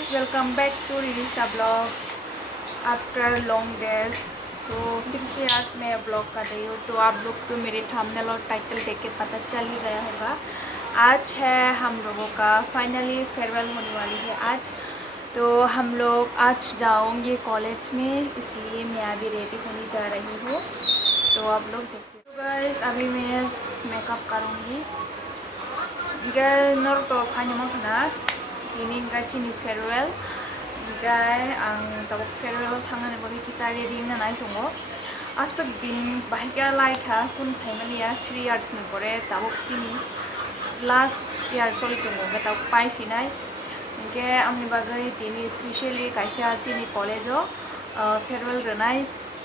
guys, welcome back to Ririsa Vlogs after long days. So फिर से आज मैं ब्लॉग कर रही हूँ। तो आप लोग तो मेरे थंबनेल और टाइटल देख के पता चल ही गया होगा। आज है हम लोगों का फाइनली फेयरवेल होने वाली है आज। तो हम लोग आज जाऊँगी कॉलेज में, इसलिए मैं अभी रेडी होने जा रही हूँ। तो आप लोग देखिए। तो गाइस अभी मैं मेकअप करूँगी। नोर तो साइन मखना दिनै गाचिनि फेयरवेल आं दाबो फेयरवेल थांनानै बगे किसा रेडि होननानै दङ। आसक दिन बाहायगा लाइका कुन साइमालिया 3 इयार्स नि बरे दाबो सिनि लास्ट इयार सलि दङ गता पाइसिनाय के आंनि बागै दिनै स्पेशली कायसा चिनि कलेजो फेयरवेल रनाय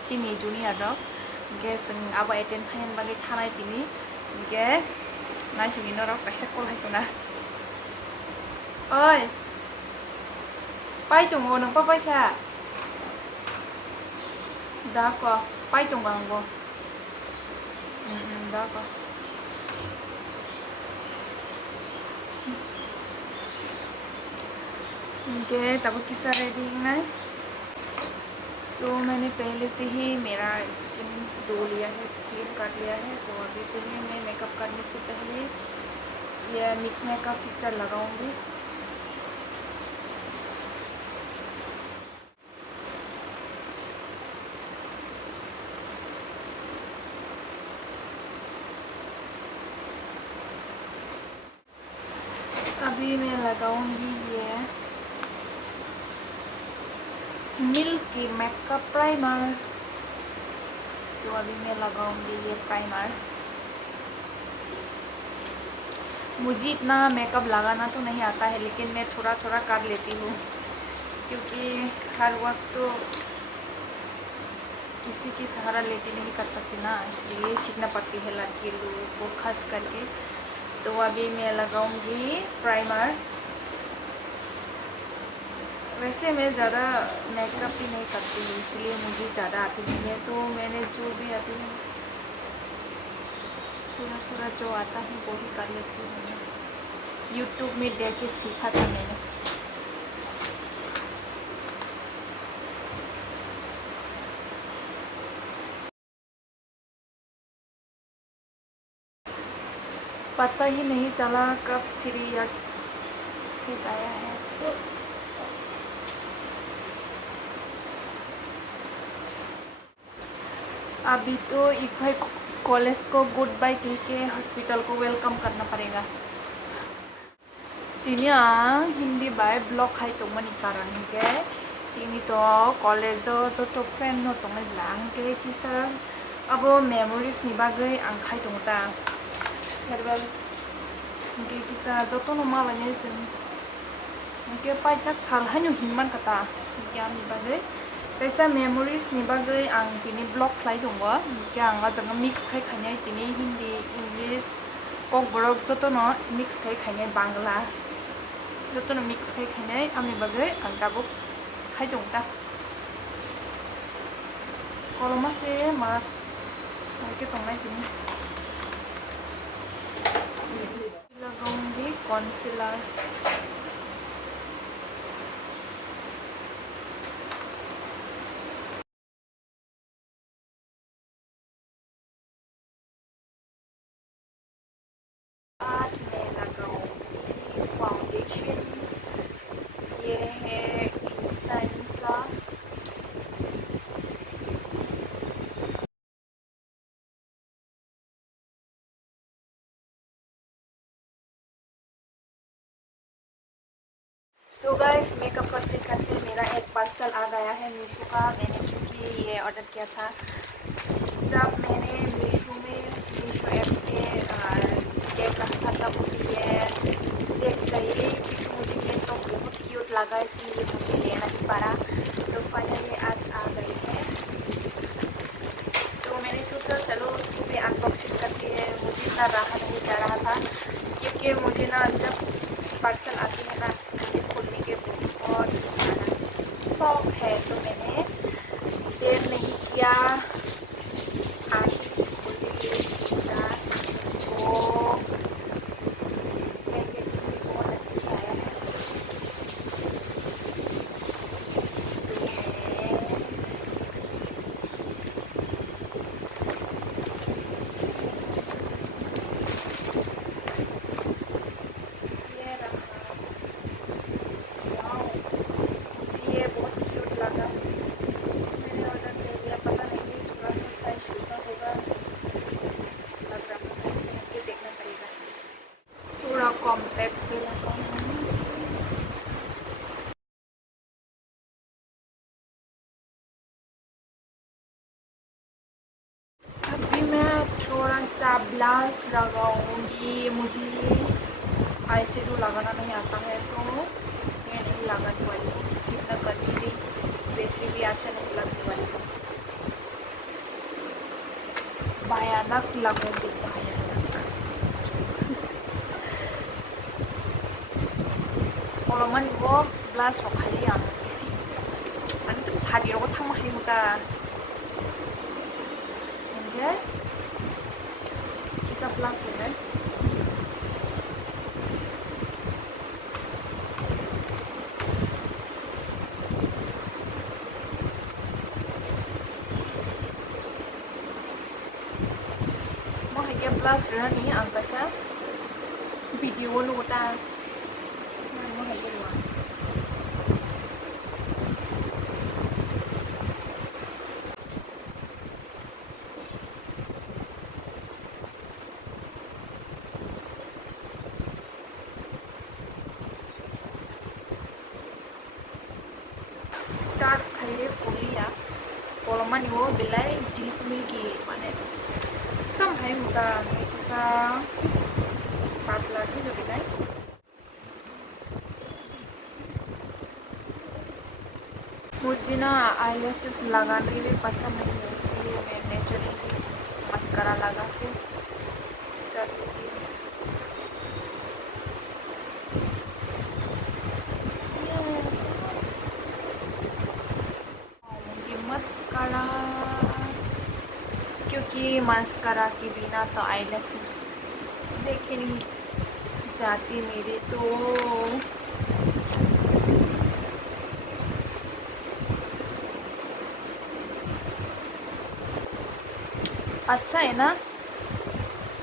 चिनि जुनियर के जों आबो एटेन्ड खायन बागै थानाय दिनै के नायथिनि नराव कायसा कल हायतना ओइ पाइ दङ नोंबा पाइखा दाक पाइ दङ आंबो दाक के तब किसा रेडी है। सो मैंने पहले से ही मेरा स्किन धो लिया है, क्लीन कर लिया है। तो अभी पहले मैं मेकअप करने से पहले ये निकने का फिक्सर लगाऊंगी। अभी मैं लगाऊंगी ये मिल्की मेकअप प्राइमर। तो अभी मैं लगाऊंगी ये प्राइमर। मुझे इतना मेकअप लगाना तो नहीं आता है, लेकिन मैं थोड़ा थोड़ा कर लेती हूँ, क्योंकि हर वक्त तो किसी की सहारा लेके नहीं कर सकती ना, इसलिए सीखना पड़ती है लड़की लोगों को खास करके। तो अभी मैं लगाऊंगी प्राइमर। वैसे मैं ज़्यादा मेकअप भी नहीं करती हूँ, इसलिए मुझे ज़्यादा आती नहीं है। तो मैंने जो भी आती है थोड़ा थोड़ा जो आता है वो ही कर लेती हूँ। यूट्यूब में देख के सीखा था मैंने। पता ही नहीं चला कब 3 इयर्स आया है। अभी तो एक भाई कॉलेज को गुड बाय कह के हॉस्पिटल को वेलकम करना पड़ेगा। तिनी हिंदी बाय ब्लॉग खाई तो मनी कारण के तिनी तो कॉलेज जो तो फ्रेंड नो तो मैं लांग के किसा अब मेमोरीज निबागै आं खाई तो ता फेयरवेल के किसा जो तो नमा बने जों के पाइ तक साल हानु हिमान कता क्या निबागै कैसा मेमोरीज निबागै आं दिनै ब्लॉग खाई दङ के आं जों मिक्स खाई खायनाय दिनै हिंदी इंग्लिश कक बरक जो तो न मिक्स खाई खायनाय बांग्ला जो तो न मिक्स खाई खायनाय आंनि बागै आं दाबो खाई दङ ता कलमा से मा के तंनाय दिनै लगाऊंगी कंसीलर। बाद में लगाऊंगी फाउंडेशन। ये है इंसान का। सो गाइस मेकअप करते करते मेरा एक पार्सल आ गया है मीशो का। मैंने क्योंकि ये ऑर्डर किया था जब मैंने मीशो ऐप पे देख रखा था तब मुझे ये देख गई। मुझे ये तो बहुत क्यूट लगा, इसलिए मुझे लेना ही पड़ा। तो फाइनली आज आ गई है। तो मैंने सोचा चलो उसको भी अनबॉक्सिंग करती है। मुझे इतना रहा नहीं जा रहा था, क्योंकि मुझे ना जब पार्सल आती है ना खोलने के बहुत शौक है। तो मैंने देर नहीं किया, आज खोल ली सीधा। वो पैकेजिंग भी बहुत अच्छी आया है। लगाऊंगी। मुझे आईशैडो लगाना नहीं आता है तो मैं नहीं लगाने वाली हूँ। इतना करनी भी वैसे भी अच्छा नहीं लगने वाली हूँ। भयानक लगूंगी, भयानक। कलमान इ거 ब्लाश खाली आं इसी माने 좀 사리라고 탕만 해보다 이게 기사 블라스네. 뭐 이게 블라스라니 안 가서 비디오로 다 뭐 이게 뭐 dark खाली फुलिया कलमान इ거 बेलाय जिप मिल्की माने एकदम हाय मुदा किसा पातला की जो बेलाय मुझे ना आईलैशेस लगाने भी पसंद नहीं है, इसलिए मैं नेचुरली मस्कारा लगा के कर लेती हूँ। ये मस्कारा क्योंकि मस्कारा के बिना तो आईलैशेस देखे नहीं जाती मेरे तो। अच्छा है ना,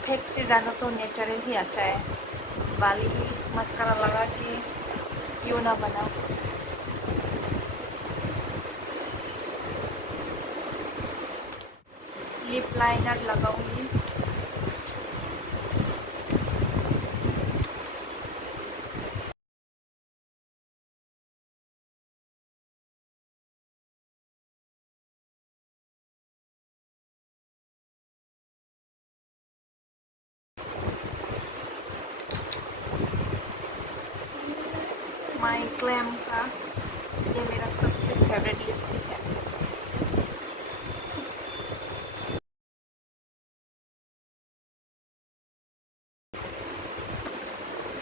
फेक से ज़्यादा तो नेचुरल ही अच्छा है। बाली मस्कारा लगा के क्यों ना बनाओ। लिप लाइनर लगाऊंगी। माई ग्लैम का ये मेरा सबसे फेवरेट लिपस्टिक है।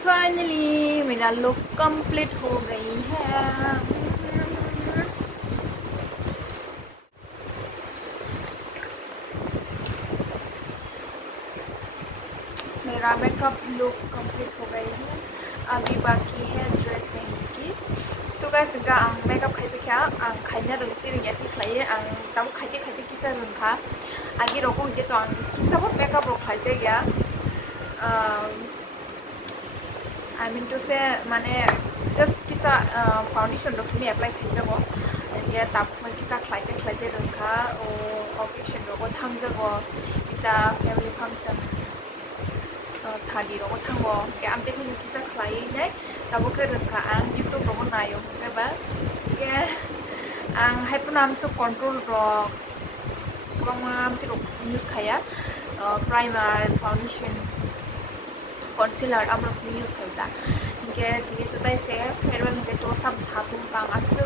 फाइनली मेरा लुक कंप्लीट हो गई है। मेरा मेकअप लुक कंप्लीट हो गई है। अभी बाकी है ड्रेस पहनने की। सो गाइस आं मेकअप खाइबेखा आं खाइना रोंगती रोंयाती खाइयो आं दाबो खाइते खाइते किसा रोंखा आगे रखो इदे तो आं किसाबो मेकअप रो खाइजे गया। आई मीन टू से माने जस्ट किसा फाउंडेशन रखसिनी एप्लाई खाइजागो ये ताप किसा खाइते खाइते रोंखा ओ ऑकेशन रखो थांजागो किसा फैमिली फंक्शन सादी रखो थांगो के आं देखो किसा खाइने दाबो के रोंखा आं यूट्यूब रखो नायो केबा के आं हाइपनाम सो कंट्रोल रो प्रमाम तिरो यूज खाया primer foundation concealer amrok ni use करता इनके दिने तो ताई से फेयरवेल इनके तो सब सातुं का आसु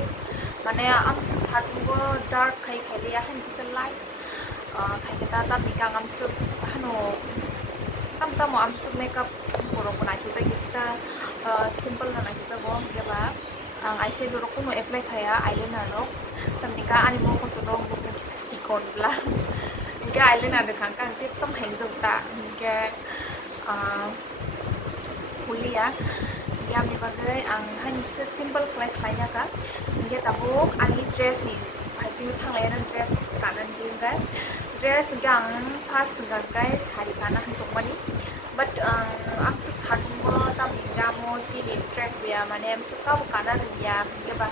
माने आम सातुं को डार्क खाई खाई लिया हन किसे लाइट खाई के ता बिका आम सु हनो तम तम आम सु मेकअप करो को नाकी जाय किसा सिंपल ना नाकी जागो के बा आं आईशैडो रो को एप्लाई खाया आईलाइनर रो तम निका आनि मो को तो रो को किसा सिकोन ब्ला इनके आईलाइनर खां का ते तम हेंग जता इनके kuliah yang dipakai hanya simple klay-klaynya kan ini tabuk ani dress nih pasti utang layanan dress kanan dia kan dress gang fast gang guys hari kanan untuk mani but am suk satu mo tam ingamo si ni track dia mana am suka kanan dia dia bah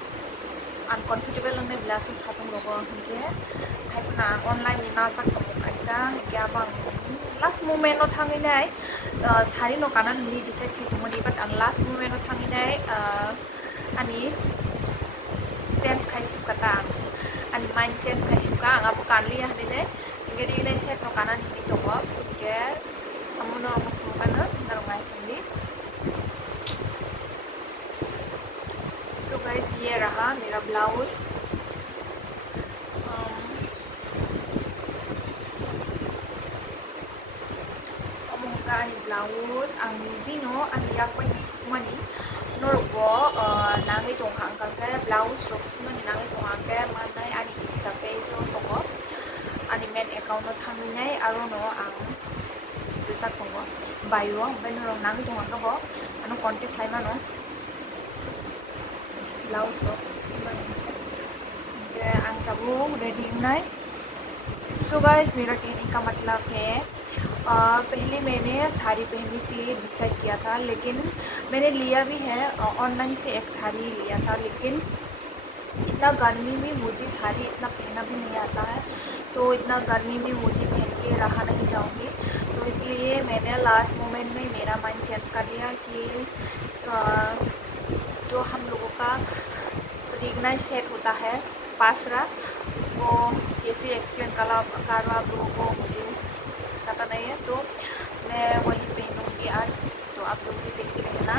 uncomfortable lang na bila sa satu logo hingga hai puna online ni nasak kamu kaisa hingga bang last moment no thanginai sari no kanan ni decide khaitumani but ang last moment no thanginai ani sense khaisukata ani mind sense khaisuka ang apu kanli hadine ingeri nei set no kanan ni togo ke amuno ako fugana narungai tindi. तो guys ये रहा मेरा blouse. Amungka ni blouse ang zino ang yak pa ni sukmani norbo nangi tong hangkang ka blouse rok sukmani nangi tong hangka manai ani isa peso tongo ani men account no thaminai aro no ang bisa tongo bayo ben rong nangi tong hangka bo ano contact lai mano blouse rok sukmani ang tabu ready nai. So guys मेरा कहने का मतलब है पहले मैंने साड़ी पहनने के लिए डिसाइड किया था, लेकिन मैंने लिया भी है ऑनलाइन से एक साड़ी लिया था, लेकिन इतना गर्मी में मुझे साड़ी इतना पहना भी नहीं आता है, तो इतना गर्मी में मुझे पहन के रहा नहीं जाऊँगी, तो इसलिए मैंने लास्ट मोमेंट में मेरा माइंड चेंज कर लिया कि जो हम लोगों का रिगनाइज सेट होता है पासरा, उसको कैसे एक्सप्लेन करो आप लोगों को मुझे पता नहीं है, तो मैं वही पहनूंगी आज, तो आप लोग भी देखते रहना.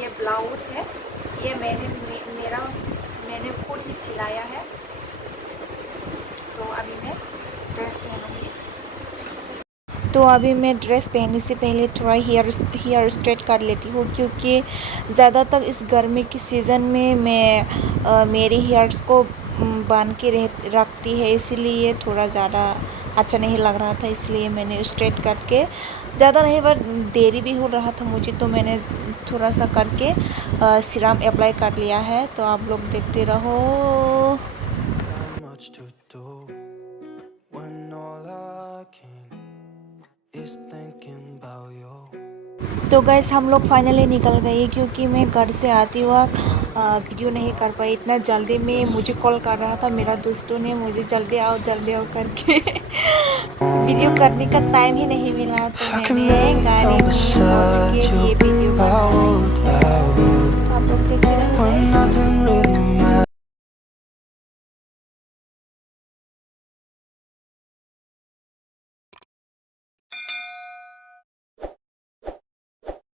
ये ब्लाउज है, ये मैंने खुद ही सिलाया है, तो अभी मैं ड्रेस पहनूंगी. तो अभी मैं ड्रेस पहनने से पहले थोड़ा हेयर स्ट्रेट कर लेती हूँ, क्योंकि ज़्यादातर इस गर्मी की सीज़न में मैं मेरे हेयर्स को बांध के रखती है, इसीलिए थोड़ा ज़्यादा अच्छा नहीं लग रहा था, इसलिए मैंने स्ट्रेट करके ज़्यादा नहीं पर देरी भी हो रहा था मुझे, तो मैंने थोड़ा सा करके सीरम अप्लाई कर लिया है. तो आप लोग देखते रहो. तो गैस हम लोग फाइनली निकल गए, क्योंकि मैं घर से आती वक्त वीडियो नहीं कर पाई, इतना जल्दी में मुझे कॉल कर रहा था मेरा दोस्तों ने, मुझे जल्दी आओ करके वीडियो करने का टाइम ही नहीं मिला, तो मैंने गाड़ी में पहुंच के ये